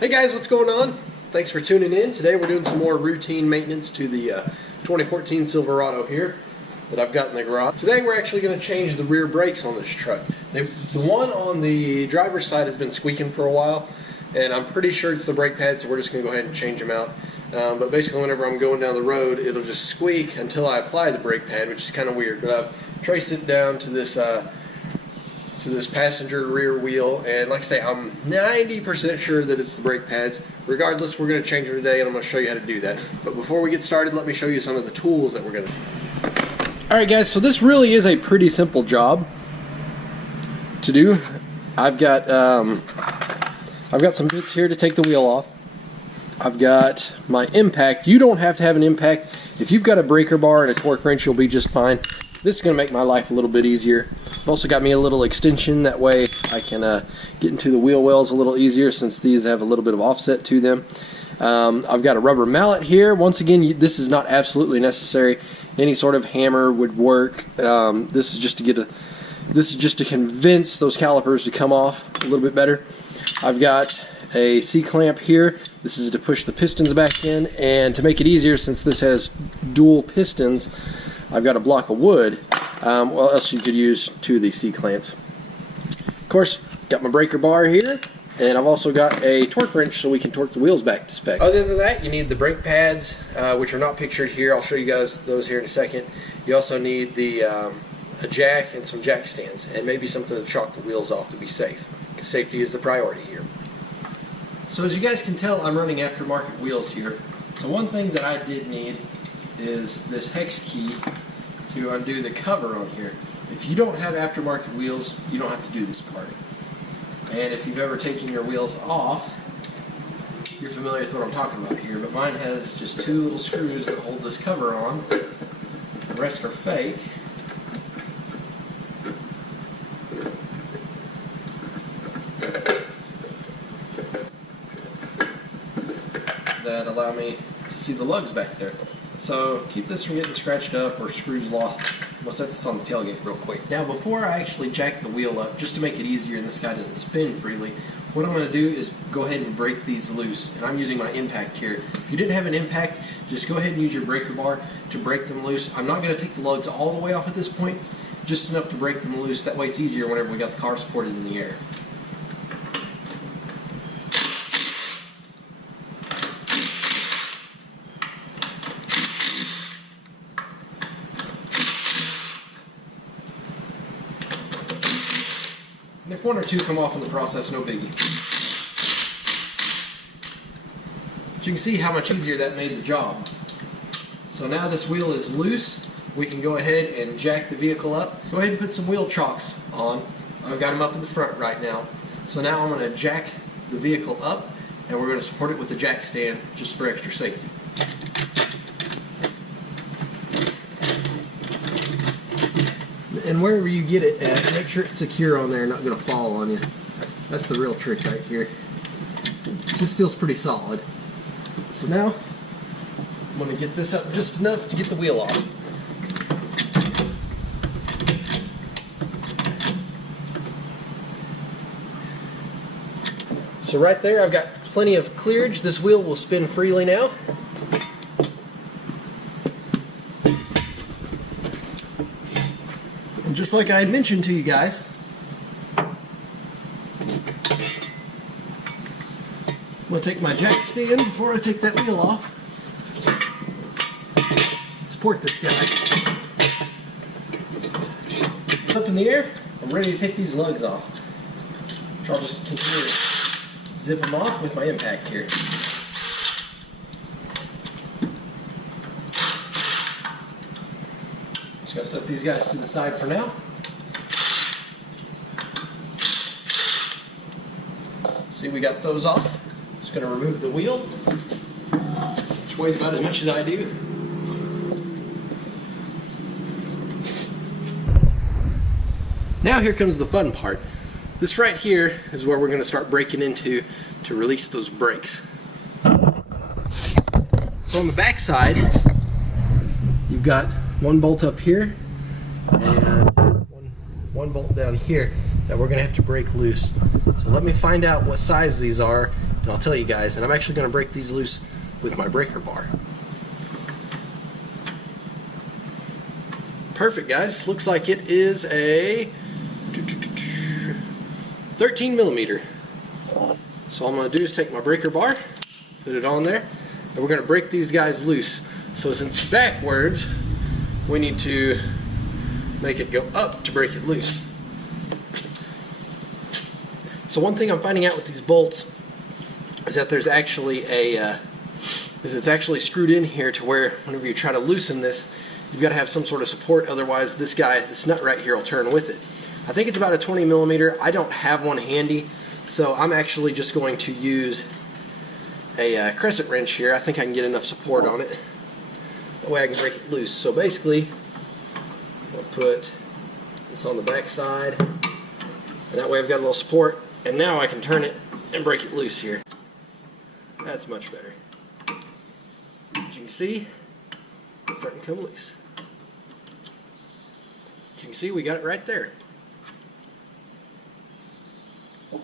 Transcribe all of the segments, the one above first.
Hey guys, what's going on? Thanks for tuning in. Today we're doing some more routine maintenance to the 2014 Silverado here that I've got in the garage. Today we're actually going to change the rear brakes on this truck. The one on the driver's side has been squeaking for a while, and I'm pretty sure it's the brake pads, so we're just going to go ahead and change them out. But basically whenever I'm going down the road, it'll just squeak until I apply the brake pad, which is kind of weird. But I've traced it down to this passenger rear wheel, and like I say, I'm 90% sure that it's the brake pads. Regardless, we're going to change them today, and I'm going to show you how to do that. But before we get started, let me show you some of the tools that we're going to do. Alright guys, so this really is a pretty simple job to do. I've got some bits here to take the wheel off. I've got my impact. You don't have to have an impact. If you've got a breaker bar and a torque wrench, you'll be just fine. This is going to make my life a little bit easier. I've also got me a little extension, that way I can get into the wheel wells a little easier, since these have a little bit of offset to them. I've got a rubber mallet here. Once again, this is not absolutely necessary. Any sort of hammer would work. This is just to convince those calipers to come off a little bit better. I've got a C-clamp here. This is to push the pistons back in, and to make it easier, since this has dual pistons, I've got a block of wood. What else you could use to the C-clamps. Of course, got my breaker bar here, and I've also got a torque wrench so we can torque the wheels back to spec. Other than that, you need the brake pads, which are not pictured here. I'll show you guys those here in a second. You also need a jack and some jack stands, and maybe something to chalk the wheels off to be safe, because safety is the priority here. So as you guys can tell, I'm running aftermarket wheels here. So one thing that I did need is this hex key to undo the cover on here. If you don't have aftermarket wheels, you don't have to do this part. And if you've ever taken your wheels off, you're familiar with what I'm talking about here, but mine has just two little screws that hold this cover on. The rest are fake. That allow me to see the lugs back there. So keep this from getting scratched up or screws lost. We'll set this on the tailgate real quick. Now before I actually jack the wheel up, just to make it easier and this guy doesn't spin freely, what I'm going to do is go ahead and break these loose. And I'm using my impact here. If you didn't have an impact, just go ahead and use your breaker bar to break them loose. I'm not going to take the lugs all the way off at this point, just enough to break them loose. That way it's easier whenever we got the car supported in the air. And if one or two come off in the process, no biggie. But you can see how much easier that made the job. So now this wheel is loose, we can go ahead and jack the vehicle up. Go ahead and put some wheel chocks on. I've got them up in the front right now. So now I'm going to jack the vehicle up, and we're going to support it with a jack stand just for extra safety. And wherever you get it at, make sure it's secure on there, not going to fall on you. That's the real trick right here. It just feels pretty solid. So now, I'm going to get this up just enough to get the wheel off. So right there, I've got plenty of clearage. This wheel will spin freely now. And just like I had mentioned to you guys, I'm going to take my jack stand before I take that wheel off. Support this guy. Up in the air, I'm ready to take these lugs off. So I'll just continue to zip them off with my impact here. Just going to set these guys to the side for now. See, we got those off. Just going to remove the wheel, which weighs about as much as I do. Now here comes the fun part. This right here is where we're going to start breaking into to release those brakes. So on the back side, you've got one bolt up here and one bolt down here that we're going to have to break loose. So let me find out what size these are, And I'll tell you guys, and I'm actually going to break these loose with my breaker bar. Perfect, guys. Looks like it is a 13 millimeter. So all I'm going to do is take my breaker bar, put it on there, and we're going to break these guys loose. So since it's backwards, we need to make it go up to break it loose. So one thing I'm finding out with these bolts is that there's actually it's actually screwed in here to where whenever you try to loosen this, you've got to have some sort of support, otherwise this nut right here will turn with it. I think it's about a 20 millimeter. I don't have one handy, so I'm actually just going to use a crescent wrench here. I think I can get enough support on it. That way I can break it loose. So basically, I'll put this on the back side, and that way I've got a little support, and now I can turn it and break it loose here. That's much better. As you can see, it's starting to come loose. As you can see, we got it right there. You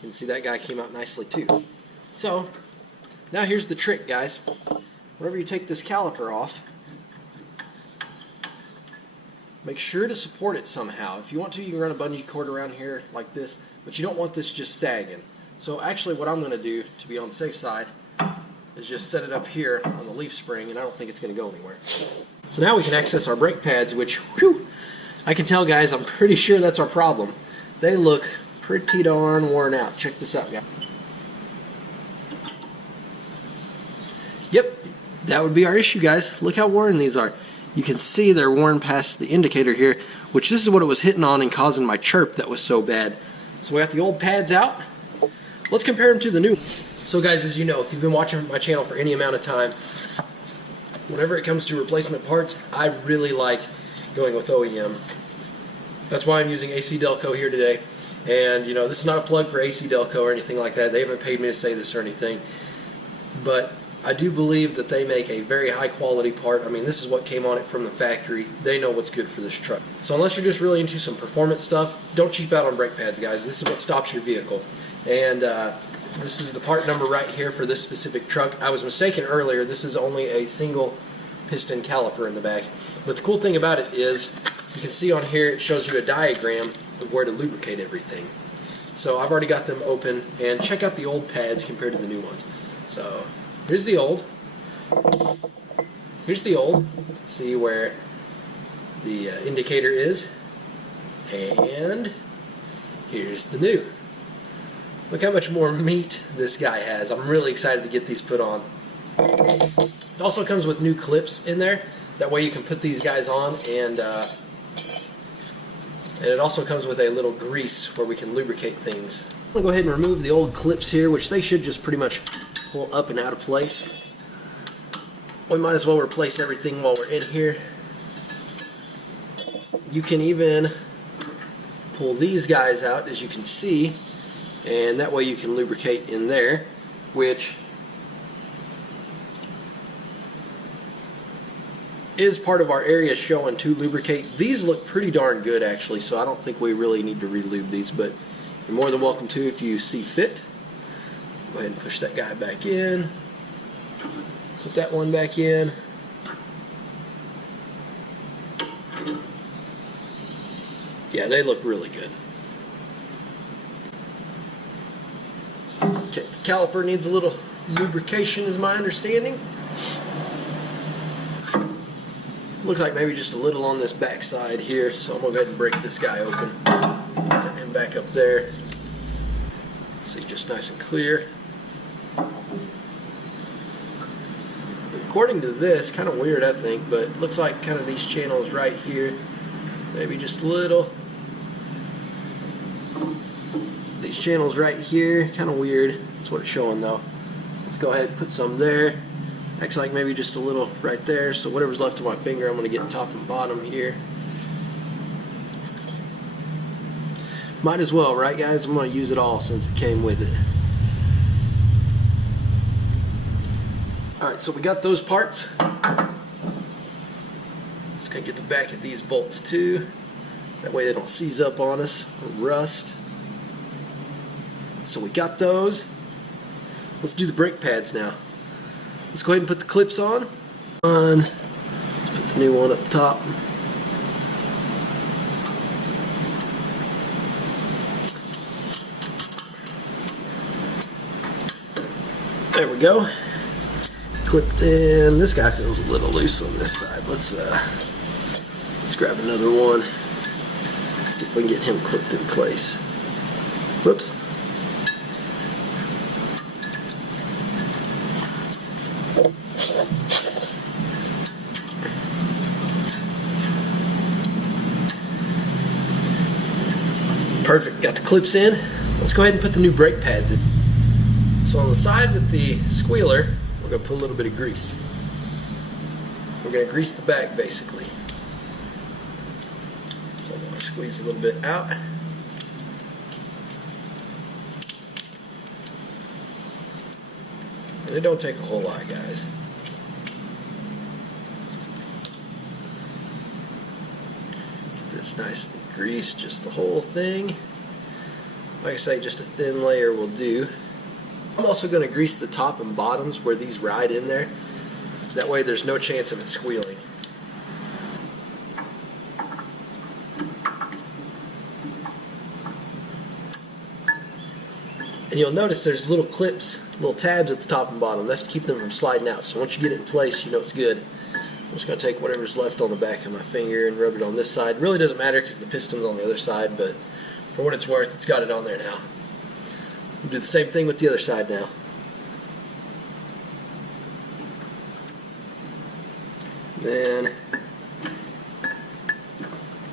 can see that guy came out nicely too. So, now here's the trick, guys. Whenever you take this caliper off, make sure to support it somehow. If you want to, you can run a bungee cord around here like this, but you don't want this just sagging. So actually what I'm going to do, to be on the safe side, is just set it up here on the leaf spring, and I don't think it's going to go anywhere. So now we can access our brake pads, which, whew, I can tell, guys, I'm pretty sure that's our problem. They look pretty darn worn out. Check this out, guys. Yep, that would be our issue, guys. Look how worn these are. You can see they're worn past the indicator here, which this is what it was hitting on and causing my chirp that was so bad. So we got the old pads out. Let's compare them to the new. So guys, as you know, if you've been watching my channel for any amount of time, whenever it comes to replacement parts, I really like going with OEM. That's why I'm using AC Delco here today. And you know, this is not a plug for AC Delco or anything like that. They haven't paid me to say this or anything. But I do believe that they make a very high quality part. I mean, this is what came on it from the factory. They know what's good for this truck. So unless you're just really into some performance stuff, don't cheap out on brake pads, guys. This is what stops your vehicle. And this is the part number right here for this specific truck. I was mistaken earlier. This is only a single piston caliper in the back. But the cool thing about it is, you can see on here it shows you a diagram of where to lubricate everything. So I've already got them open, and check out the old pads compared to the new ones. So here's the old. Here's the old. See where the indicator is. And here's the new. Look how much more meat this guy has. I'm really excited to get these put on. It also comes with new clips in there. That way you can put these guys on, and it also comes with a little grease where we can lubricate things. I'm going to go ahead and remove the old clips here, which they should just pretty much pull up and out of place. We might as well replace everything while we're in here. You can even pull these guys out, as you can see, and that way you can lubricate in there, which is part of our area showing to lubricate. These look pretty darn good actually, so I don't think we really need to re-lube these, but you're more than welcome to if you see fit. Go ahead and push that guy back in. Put that one back in. Yeah, they look really good. Okay, the caliper needs a little lubrication is my understanding. Looks like maybe just a little on this back side here, so I'm going to go ahead and break this guy open. Set him back up there. See, just nice and clear. According to this, kind of weird I think, but it looks like kind of these channels right here, maybe just a little. These channels right here, kind of weird. That's what it's showing though. Let's go ahead and put some there. Acts like maybe just a little right there, so whatever's left of my finger I'm going to get top and bottom here. Might as well, right guys? I'm going to use it all since it came with it. Alright, so we got those parts. Just gonna get the back of these bolts too. That way they don't seize up on us or rust. So we got those. Let's do the brake pads now. Let's go ahead and put the clips on. Let's put the new one up top. There we go. Clipped in. This guy feels a little loose on this side. Let's grab another one. See if we can get him clipped in place. Whoops. Perfect. Got the clips in. Let's go ahead and put the new brake pads in. So on the side with the squealer, we're going to put a little bit of grease. We're going to grease the back basically. So I'm going to squeeze a little bit out. And it don't take a whole lot, guys. Get this nice and greased, just the whole thing. Like I say, just a thin layer will do. I'm also going to grease the top and bottoms where these ride in there. That way there's no chance of it squealing. And you'll notice there's little clips, little tabs at the top and bottom. That's to keep them from sliding out. So once you get it in place, you know it's good. I'm just going to take whatever's left on the back of my finger and rub it on this side. Really doesn't matter because the piston's on the other side, but for what it's worth, it's got it on there now. We'll do the same thing with the other side now. Then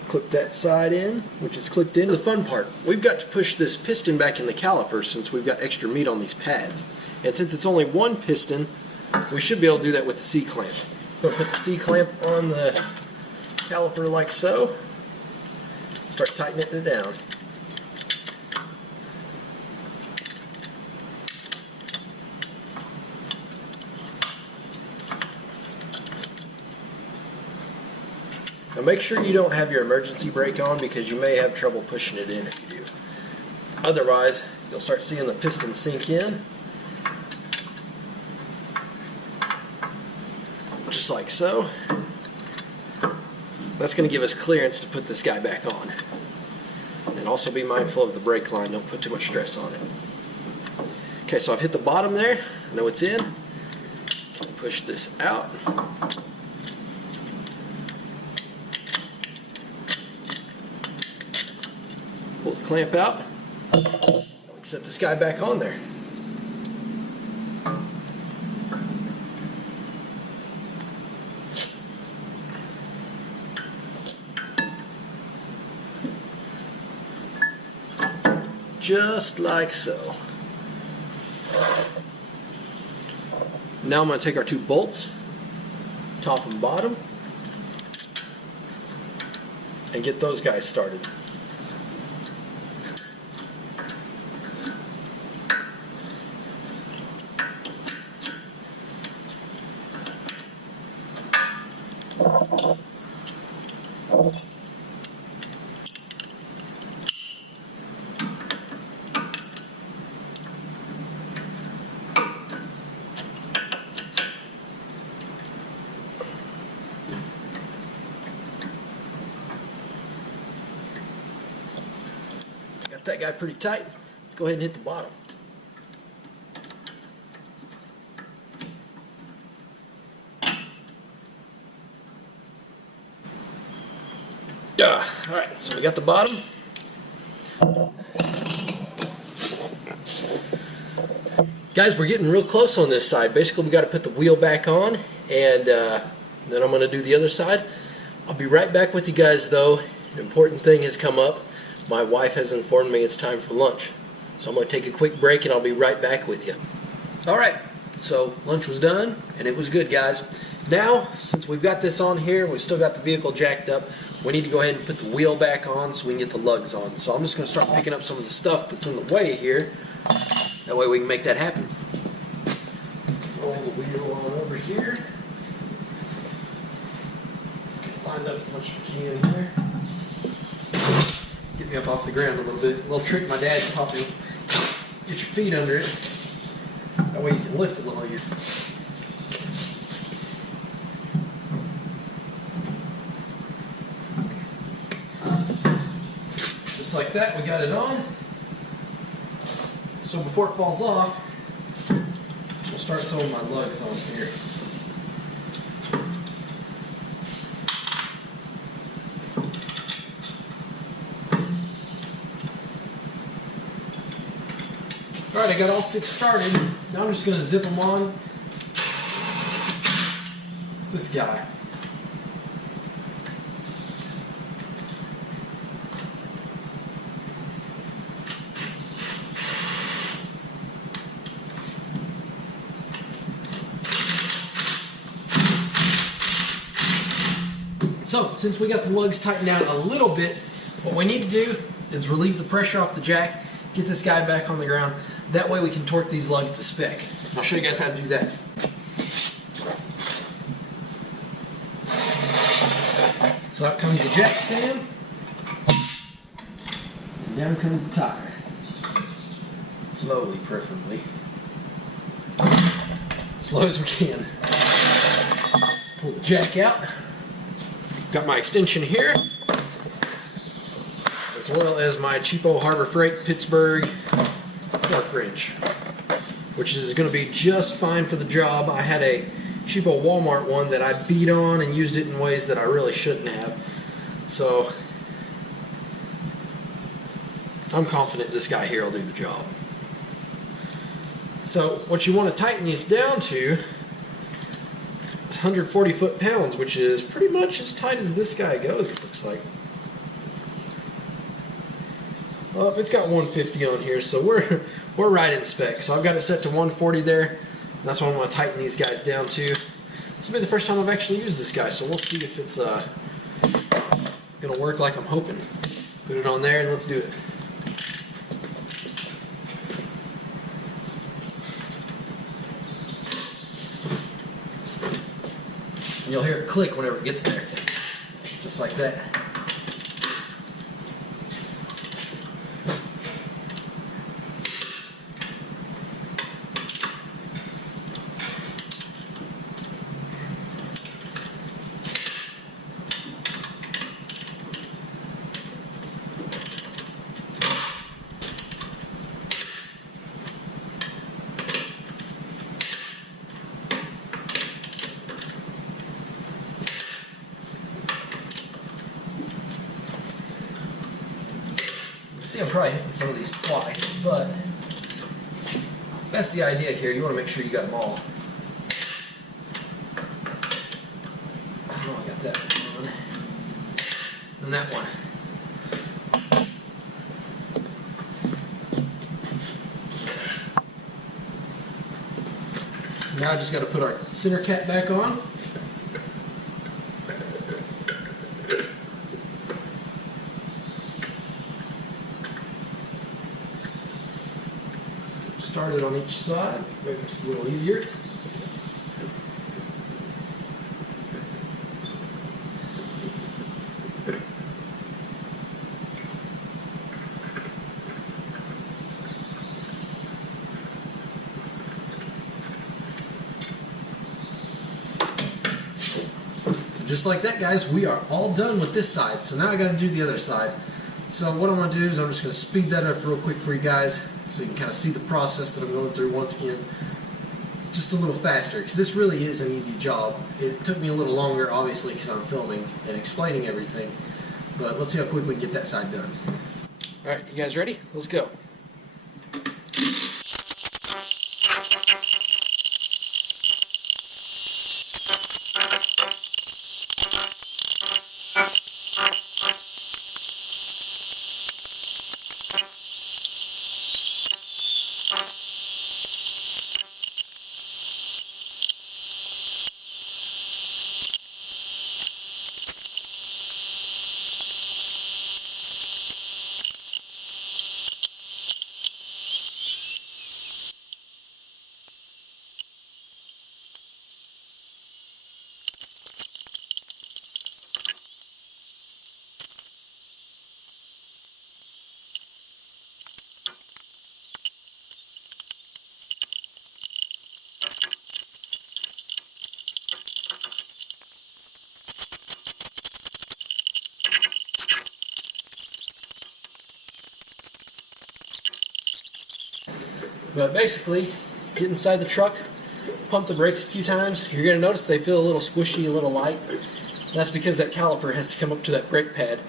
clip that side in, which is clipped in. The fun part, we've got to push this piston back in the caliper since we've got extra meat on these pads. And since it's only one piston, we should be able to do that with the C-clamp. We'll put the C-clamp on the caliper like so. Start tightening it down. Now make sure you don't have your emergency brake on because you may have trouble pushing it in if you do. Otherwise, you'll start seeing the piston sink in. Just like so. That's going to give us clearance to put this guy back on. And also be mindful of the brake line, don't put too much stress on it. Okay, so I've hit the bottom there, I know it's in. Can push this out. Pull the clamp out. Set this guy back on there. Just like so. Now I'm going to take our two bolts, top and bottom, and get those guys started. Got that guy pretty tight. Let's go ahead and hit the bottom. Alright, so we got the bottom. Guys, we're getting real close on this side. Basically, we got to put the wheel back on, and then I'm going to do the other side. I'll be right back with you guys, though. An important thing has come up. My wife has informed me it's time for lunch. So I'm going to take a quick break, and I'll be right back with you. Alright, so lunch was done, and it was good, guys. Now, since we've got this on here, we've still got the vehicle jacked up, we need to go ahead and put the wheel back on so we can get the lugs on. So I'm just going to start picking up some of the stuff that's in the way here. That way we can make that happen. Roll the wheel on over here. Lined up as much as we can here. Get me up off the ground a little bit. A little trick my dad taught me. Get your feet under it. That way you can lift a little easier. Just like that, we got it on. So before it falls off, we'll start sewing my lugs on here. Alright, I got all 6 started. Now I'm just going to zip them on this guy. So, since we got the lugs tightened down a little bit, what we need to do is relieve the pressure off the jack, get this guy back on the ground. That way we can torque these lugs to spec. I'll show you guys how to do that. So out comes the jack stand, and down comes the tire. Slowly, preferably. Slow as we can. Pull the jack out. Got my extension here, as well as my cheapo Harbor Freight Pittsburgh torque wrench, which is going to be just fine for the job. I had a cheapo Walmart one that I beat on and used it in ways that I really shouldn't have. So I'm confident this guy here will do the job. So what you want to tighten these down to is 140 foot-pounds, which is pretty much as tight as this guy goes, it looks like. Well, it's got 150 on here, so we're right in spec. So I've got it set to 140 there. And that's what I'm going to tighten these guys down to. This will be the first time I've actually used this guy, so we'll see if it's going to work like I'm hoping. Put it on there and let's do it. And you'll hear it click whenever it gets there, just like that. See, I'm probably hitting some of these twice, but that's the idea here. You want to make sure you got them all. Oh, I got that one. And that one. Now I just got to put our center cap back on. Started on each side, make this a little easier. Just like that, guys, we are all done with this side. So now I got to do the other side. So what I'm going to do is I'm just going to speed that up real quick for you guys, so you can kind of see the process that I'm going through once again, just a little faster, because this really is an easy job. It took me a little longer, obviously, because I'm filming and explaining everything, but let's see how quick we can get that side done. Alright, you guys ready? Let's go. But basically, get inside the truck, pump the brakes a few times. You're going to notice they feel a little squishy, a little light. That's because that caliper has to come up to that brake pad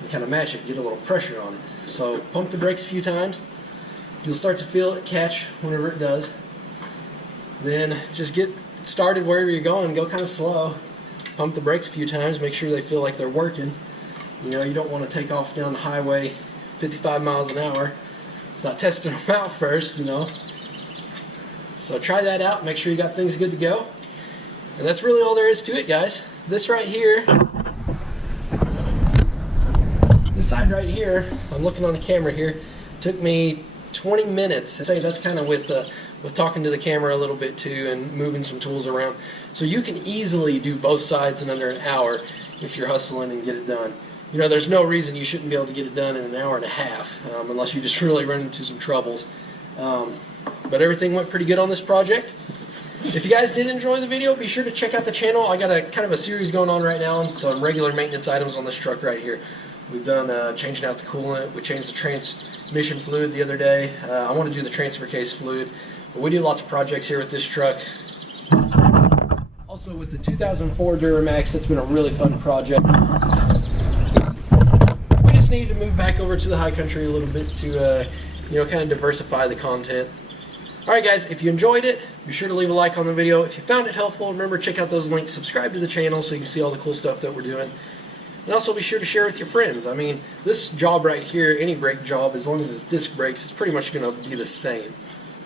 and kind of match it, get a little pressure on it. So pump the brakes a few times. You'll start to feel it catch whenever it does. Then just get started wherever you're going. Go kind of slow. Pump the brakes a few times. Make sure they feel like they're working. You know, you don't want to take off down the highway 55 miles an hour without testing them out first, you know. So try that out. Make sure you got things good to go. And that's really all there is to it, guys. This right here, this side right here, I'm looking on the camera here, took me 20 minutes. I say that's kind of with talking to the camera a little bit too and moving some tools around. So you can easily do both sides in under an hour if you're hustling and get it done. You know, there's no reason you shouldn't be able to get it done in an hour and a half, unless you just really run into some troubles. But everything went pretty good on this project. If you guys did enjoy the video, be sure to check out the channel. I got a kind of a series going on right now on some regular maintenance items on this truck right here. We've done changing out the coolant. We changed the transmission fluid the other day. I want to do the transfer case fluid. But we do lots of projects here with this truck. Also with the 2004 Duramax, that's been a really fun project. We just needed to move back over to the high country a little bit to you know, kind of diversify the content. Alright guys, if you enjoyed it, be sure to leave a like on the video. If you found it helpful, remember, check out those links, subscribe to the channel so you can see all the cool stuff that we're doing. And also be sure to share with your friends. I mean, this job right here, any brake job, as long as it's disc brakes, it's pretty much going to be the same.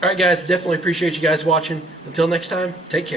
Alright guys, definitely appreciate you guys watching. Until next time, take care.